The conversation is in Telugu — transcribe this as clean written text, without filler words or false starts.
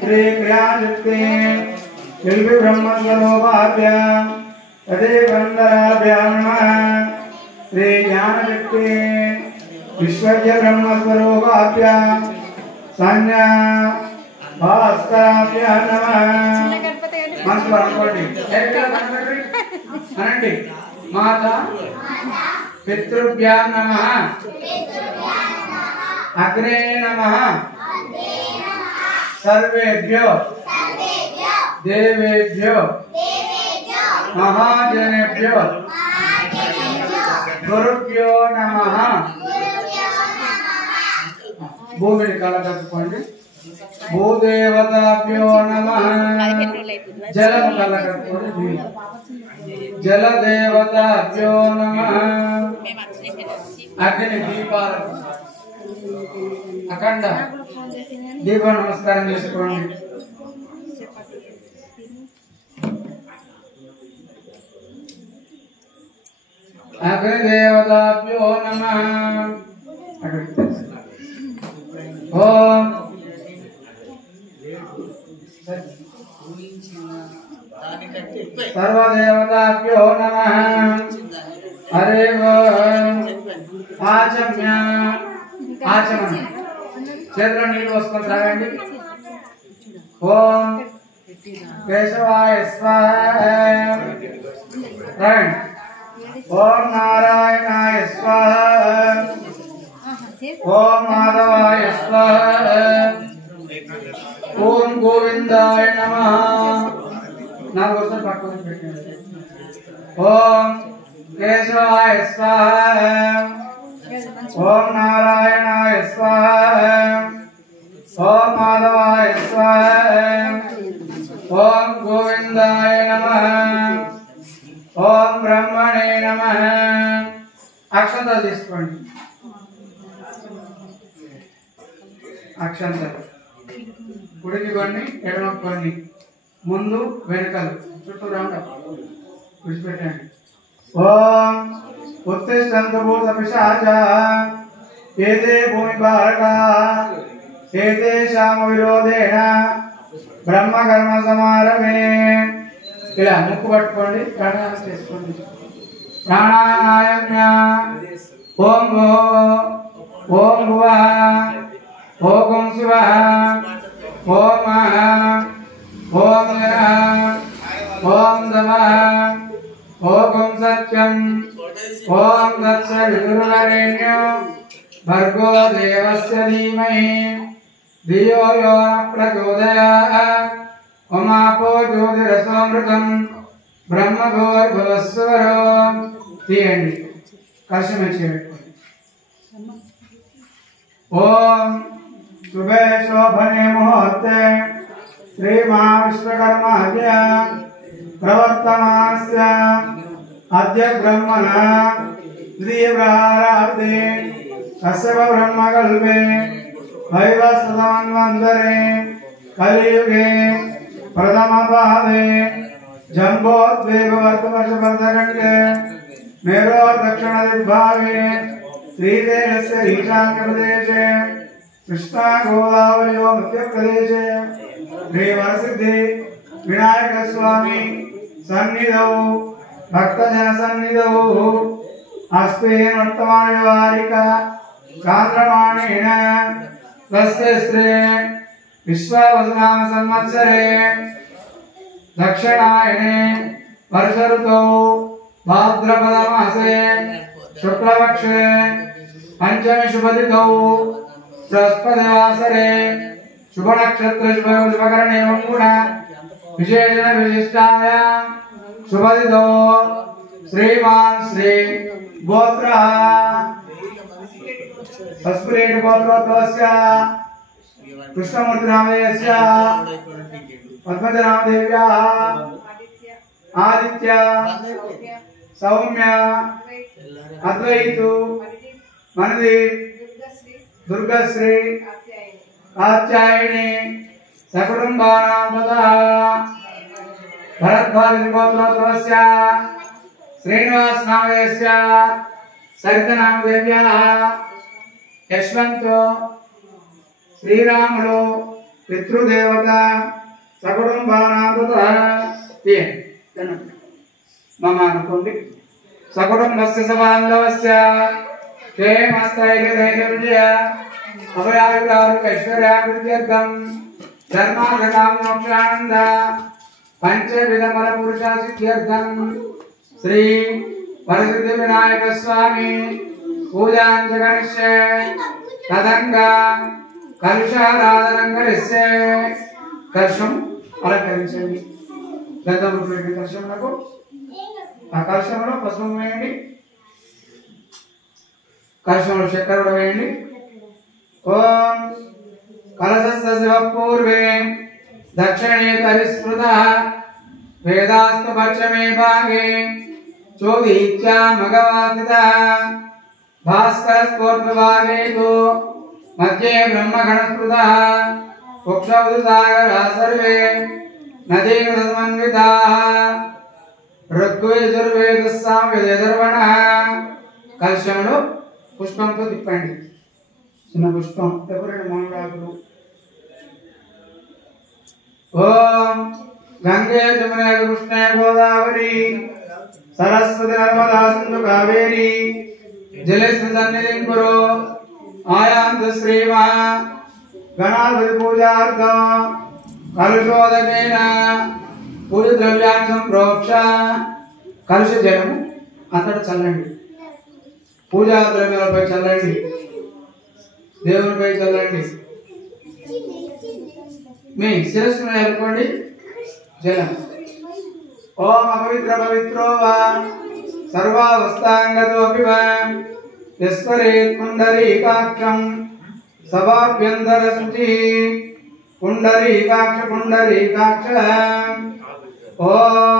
श्री क्रियाशक्ति ब्रह्मस्वरूपाभ्याम् तदेवन्दराभ्याम् नमः। श्री ज्ञानशक्ति विश्वज्ञ ब्रह्मस्वरूपाभ्याम् संज्ञा भास्कराभ्याम् नमः। मनसुलो अनुकोंడి अनंడి माता पितृभ्याम् नमः अग्रे नमः सर्वेभ्यो देवेभ्यो महाजनेभ्यो गुरुभ्यो नमः। भूमिनि कलकत्तुकोंడి भूदेवताभ्यो नमः। जलम कलकत्तुकोंడి जलदेवताभ्यो नमः। अग्नि दीपाలకు अखंड दीप नमस्कार చేసుకోండి। अग्निदेवताभ्यो नमः। ओम सर्वदेवताभ्यो नमः। हरे आचम्य आचमन क्षेत्र नील वस्तु त्रागंడి। ओम केशवाय स्वाहा। ओम नारायणाय स्वाहा। ओम माधवाय स्वाहा। ओम गोविंदाय नमः। ओम केशवाय स्वाहा। ओम नारायणाय स्वाहा। ओम माधवाय स्वाहा। ओम गोविंदाय नमः। ओम ब्रह्मणे नमः। अक्षंतలు తీసుకోండి। అక్షంతలు కుడికి కొన్ని ఎడమకు కొన్ని ముందు వెనకలు చుట్టూ రౌండ్ విడిచిపెట్టండి। ఓం उत्तिष्ठन्तु भूतपिशाचाः एते भूमिभारकाः एतेषां विरोधेन ब्रह्मकर्म समारभे। ఇలా ముక్కు పట్టుకోండి ప్రాణాయామం చేసుకోండి। ప్రాణాయామ్య ఓం భో ఓం భువః ఓం శివః ఓం మహః ఓం యనః ఓం దమః ఓం సత్యం ఓం తత్సవితుర్వరేణ్యం భర్గో దేవస్య ధీమహి ధియో యో న ప్రచోదయాత్। ఓమాపో జ్యోతిరసోమృతం బ్రహ్మగోర్భవస్వరో తీయండి కలశం పెట్టుకోండి। ఓం శుభే శోభనే ముహూర్తే శ్రీ మహావిశ్వకర్మహత్య ప్రవర్తమానస్య अद्य ब्रह्मण द्वितीयप्रहारार्थे कश्यप ब्रह्मकल्पे वैवस्वतमन्वन्तरे कलियुगे प्रथमपादे जम्बोद्वीपवर्तवर्षपर्धकण्डे मेरोर्दक्षिणदिग्भागे श्रीदेशस्य ईशान्यप्रदेशे कृष्णागोदावर्यो मध्यप्रदेशे श्रीवरसिद्धि विनायकस्वामी सन्निधौ भक्तजन सन्निधौ अस्तेन वर्तमान व्यवहारिक चांद्रमाणेन तस्ते विश्वावसुनाम संवत्सरे दक्षिणायने वर्ष ऋतौ भाद्रपद मासे शुक्लपक्षे पंचमी शुभतिथौ बृहस्पतिवासरे शुभ नक्षत्र शुभकरणे गुण विशेषण विशिष्टायां शुभदितो श्रीमान श्री गोत्र अस्प्रेट गोत्रोद्भवस्य कृष्णमूर्ति नामधेयस्य पद्मज नामधेव्याः आदित्य सौम्य अद्वैतु मनदि दुर्गश्री कात्यायनी सकुटुंबानां तथा भरद्वाज गोत्रोद्भवस्य श्रीनिवास नामधेयस्य सरित नामधेव्याः యశ్వంతు శ్రీరాములు పితృదేవత సకుటుంబానామృత మమ అనుకోండి సకుటుంబస్య సబాంధవస్య క్షేమస్థైర్యధైర్య అభయాయురారుకైశ్వర్యాభివృద్ధ్యర్థం ధర్మార్థకామోక్షానంద పంచవిధమల పురుషాసిద్ధ్యర్థం శ్రీ వరసిద్ధి వినాయక స్వామి పూజాంచ కరిష్యే తదంగా కలుషారాధనం కరిష్యే కలుషం అలంకరించండి గంధము పెట్టి కలుషములకు ఆ కలుషంలో పసుపు వేయండి కలుషంలో చక్కెర కూడా వేయండి ఓం కలశస్య శివపూర్వే దక్షిణే పరిస్మృత వేదాస్తు పశ్చిమే భాగే చోదీత్యా మగవాసిత భాస్కరస్ఫూర్తభాగే తు మధ్యే బ్రహ్మగణస్మృత కుక్షౌదు సాగరా సర్వే నదీకృతమన్వితాః ఋగ్వేదుర్వేదస్సామవేదర్వణః కలశంలో పుష్పంతో తిప్పండి చిన్న పుష్పం ఎవరైనా మాండాకులు ఓం గంగే జమునే కృష్ణే గోదావరి సరస్వతి నర్మదా సింధు కావేరి జలేస్మిన్ సన్నిధిం కురు ఆయాంతు శ్రీమా గణాధిపతి పూజార్థం కలుషోదకేన పూజ ద్రవ్యాన్ని సంప్రోక్ష కలుష జలము అంతటా చల్లండి పూజా ద్రవ్యాలపై చల్లండి దేవునిపై చల్లండి మీ శిరస్సును ఎలుకోండి జలం ఓం అపవిత్ర పవిత్రో వా సర్వావస్థాంగతోపి వా యస్వరేత్ పుండరీకాక్షం సభాభ్యంతర శుచి పుండరీకాక్ష ఓం